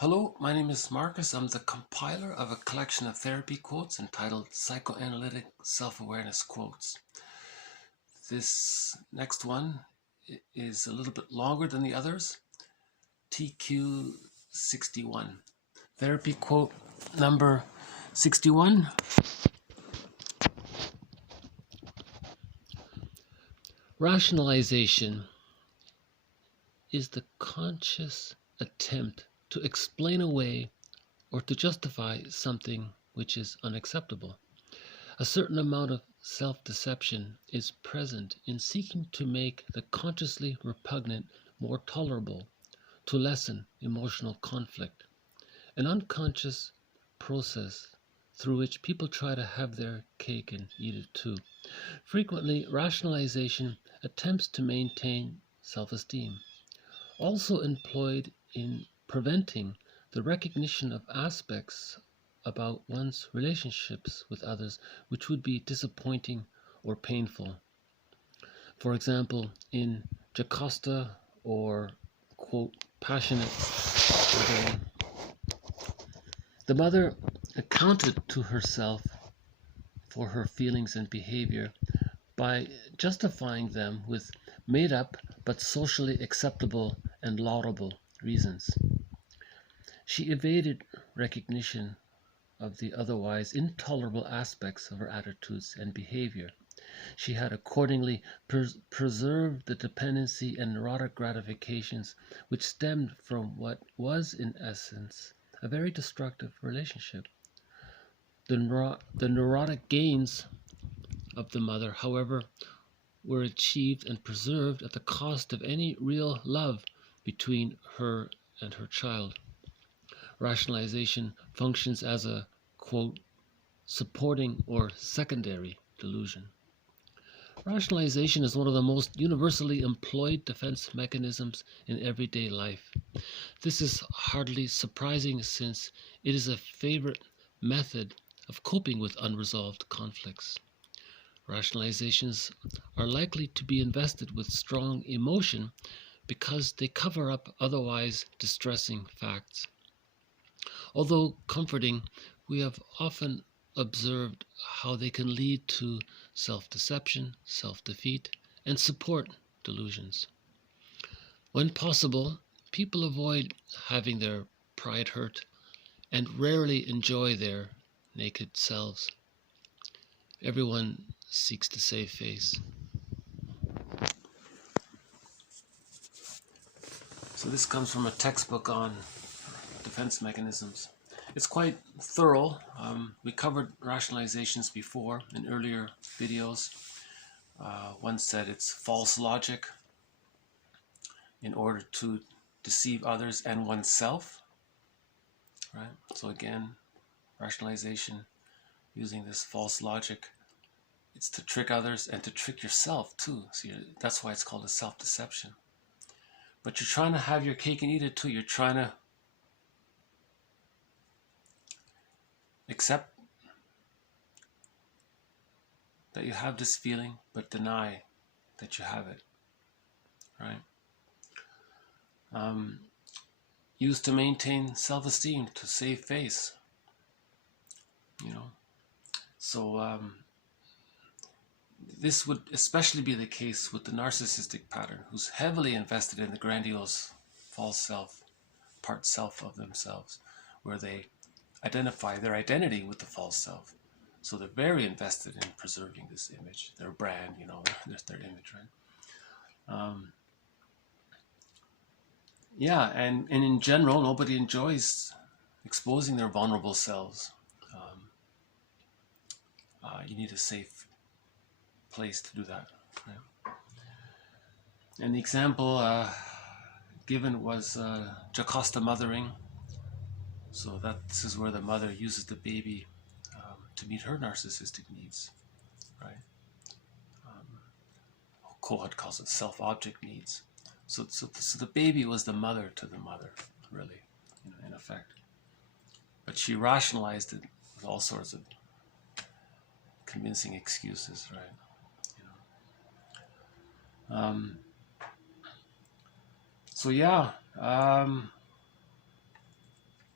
Hello, my name is Marcus. I'm the compiler of a collection of therapy quotes entitled Psychoanalytic Self-Awareness Quotes. This next one is a little bit longer than the others. TQ 61. Therapy quote number 61. Rationalization is the conscious attempt to explain away or to justify something which is unacceptable. A certain amount of self-deception is present in seeking to make the consciously repugnant more tolerable, to lessen emotional conflict. An unconscious process through which people try to have their cake and eat it too. Frequently, rationalization attempts to maintain self-esteem, also employed in preventing the recognition of aspects about one's relationships with others which would be disappointing or painful. For example, in Jocasta or, quote, passionate mothering, the mother accounted to herself for her feelings and behavior by justifying them with made up but socially acceptable and laudable reasons. She evaded recognition of the otherwise intolerable aspects of her attitudes and behavior. She had accordingly preserved the dependency and neurotic gratifications which stemmed from what was in essence a very destructive relationship. The neurotic gains of the mother, however, were achieved and preserved at the cost of any real love between her and her child. Rationalization functions as a, quote, supporting or secondary delusion. Rationalization is one of the most universally employed defense mechanisms in everyday life. This is hardly surprising since it is a favorite method of coping with unresolved conflicts. Rationalizations are likely to be invested with strong emotion because they cover up otherwise distressing facts. Although comforting, we have often observed how they can lead to self-deception, self-defeat, and support delusions. When possible, people avoid having their pride hurt and rarely enjoy their naked selves. Everyone seeks to save face. So this comes from a textbook on defense mechanisms. It's quite thorough. We covered rationalizations before in earlier videos. One said it's false logic in order to deceive others and oneself. Right? So again, rationalization using this false logic, it's to trick others and to trick yourself too. So that's why it's called a self-deception. But you're trying to have your cake and eat it too. You're trying to accept that you have this feeling, but deny that you have it, right? Used to maintain self-esteem, to save face, So this would especially be the case with the narcissistic pattern, who's heavily invested in the grandiose false self, part self of themselves, where they identify their identity with the false self. So they're very invested in preserving this image, their brand, their image, right? Yeah, and in general, nobody enjoys exposing their vulnerable selves. You need a safe place to do that. Right? And the example given was Jocasta mothering. So this is where the mother uses the baby to meet her narcissistic needs, right? Kohut calls it self-object needs. So the baby was the mother to the mother, really, in effect. But she rationalized it with all sorts of convincing excuses, right? So yeah,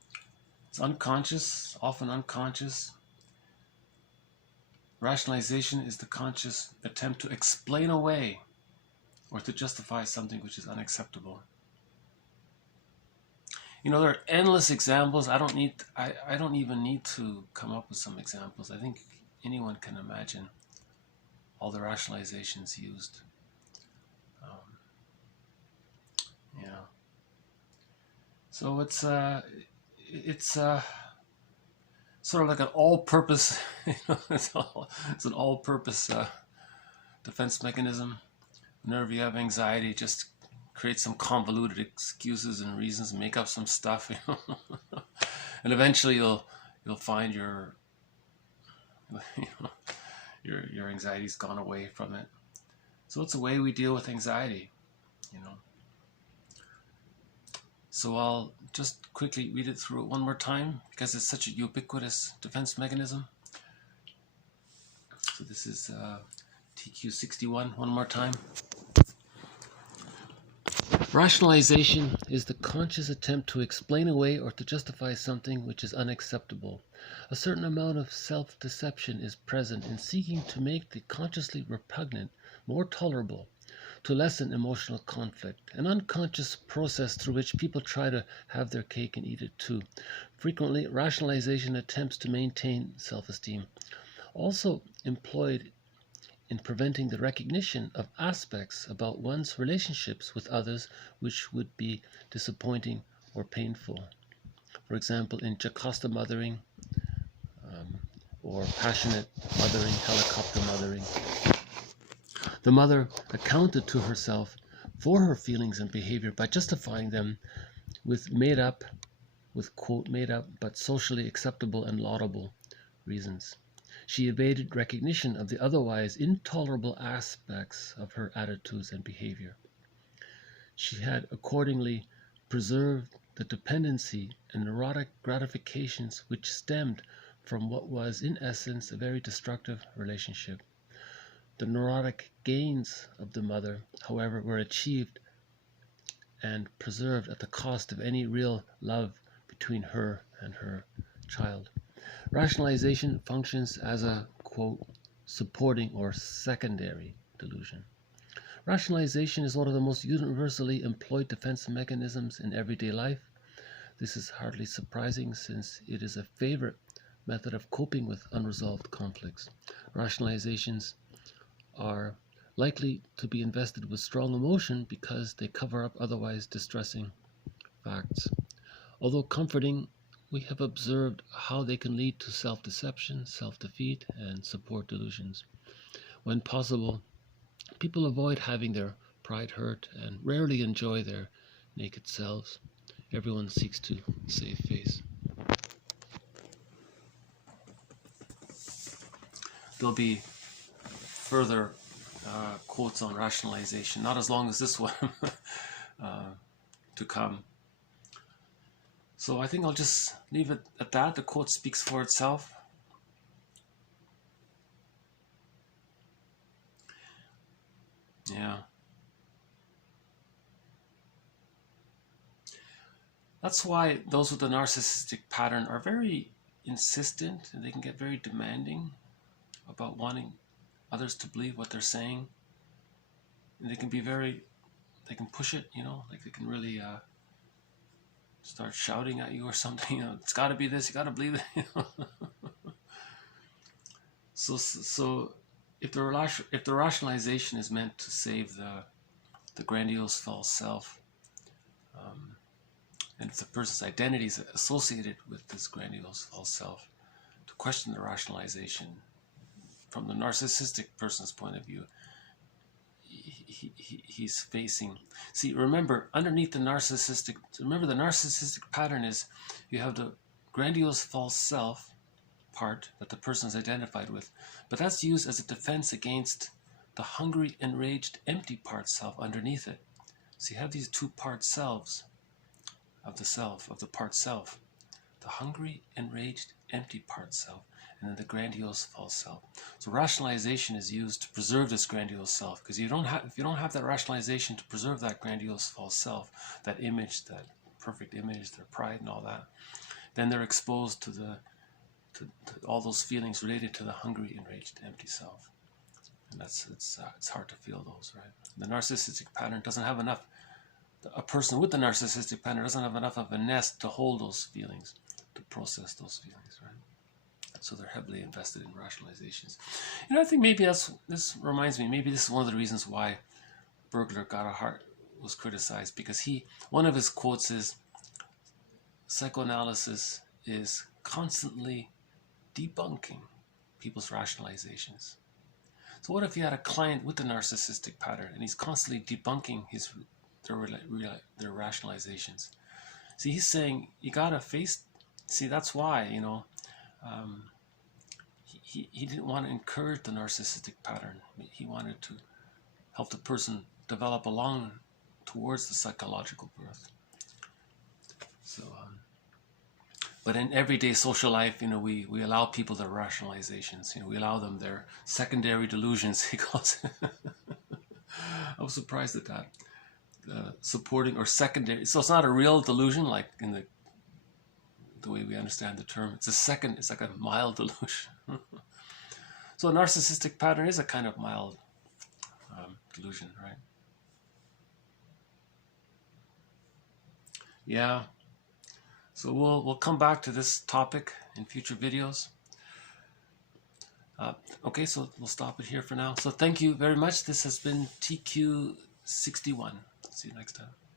It's unconscious, often unconscious. Rationalization is the conscious attempt to explain away or to justify something which is unacceptable. You know, there are endless examples. I don't even need to come up with some examples. I think anyone can imagine all the rationalizations used. Yeah. So it's sort of like an all-purpose, it's an all-purpose defense mechanism. Whenever you have anxiety, just create some convoluted excuses and reasons, make up some stuff, and eventually you'll find your your anxiety's gone away from it. So it's a way we deal with anxiety, So I'll just quickly read it through one more time because it's such a ubiquitous defense mechanism. So this is TQ 61, one more time. Rationalization is the conscious attempt to explain away or to justify something which is unacceptable. A certain amount of self-deception is present in seeking to make the consciously repugnant more tolerable, to lessen emotional conflict, an unconscious process through which people try to have their cake and eat it too. Frequently, rationalization attempts to maintain self-esteem, also employed in preventing the recognition of aspects about one's relationships with others which would be disappointing or painful. For example, in Jocasta mothering, or passionate mothering, helicopter mothering, the mother accounted to herself for her feelings and behavior by justifying them with quote, made up but socially acceptable and laudable reasons. She evaded recognition of the otherwise intolerable aspects of her attitudes and behavior. She had accordingly preserved the dependency and neurotic gratifications which stemmed from what was in essence a very destructive relationship. The neurotic gains of the mother, however, were achieved and preserved at the cost of any real love between her and her child. Rationalization functions as a, quote, supporting or secondary delusion. Rationalization is one of the most universally employed defense mechanisms in everyday life. This is hardly surprising since it is a favorite method of coping with unresolved conflicts. Rationalizations are likely to be invested with strong emotion because they cover up otherwise distressing facts. Although comforting, we have observed how they can lead to self-deception, self-defeat, and support delusions. When possible, people avoid having their pride hurt and rarely enjoy their naked selves. Everyone seeks to save face. There'll be further quotes on rationalization, not as long as this one, to come. So I think I'll just leave it at that. The quote speaks for itself. Yeah. That's why those with the narcissistic pattern are very insistent and they can get very demanding about wanting others to believe what they're saying. And they can push it, like they can really start shouting at you or something, it's got to be this, you got to believe it. So if the rationalization is meant to save the grandiose false self, and if the person's identity is associated with this grandiose false self, to question the rationalization from the narcissistic person's point of view, he's facing. See, remember, underneath the narcissistic pattern is you have the grandiose false self part that the person is identified with, but that's used as a defense against the hungry, enraged, empty part self underneath it. So you have these two part selves of the part self, the hungry, enraged, empty part self, and then the grandiose false self. So rationalization is used to preserve this grandiose self, because if you don't have that rationalization to preserve that grandiose false self, that image, that perfect image, their pride and all that, then they're exposed to to all those feelings related to the hungry, enraged, empty self. And it's hard to feel those, right? The narcissistic pattern doesn't have enough. A person with the narcissistic pattern doesn't have enough of a nest to hold those feelings, to process those feelings, right? So they're heavily invested in rationalizations. I think maybe this reminds me, maybe this is one of the reasons why Burglar was criticized, because one of his quotes is, psychoanalysis is constantly debunking people's rationalizations. So what if you had a client with a narcissistic pattern and he's constantly debunking their rationalizations? See, he's saying you gotta face. See, that's why he didn't want to encourage the narcissistic pattern. He wanted to help the person develop along towards the psychological birth. So, but in everyday social life, we allow people their rationalizations. We allow them their secondary delusions, he calls it. I was surprised at that. Supporting or secondary. So it's not a real delusion, like in the way we understand the term. It's like a mild delusion. So a narcissistic pattern is a kind of mild delusion, right? Yeah. So we'll come back to this topic in future videos. Okay, so we'll stop it here for now. So thank you very much. This has been TQ61. See you next time.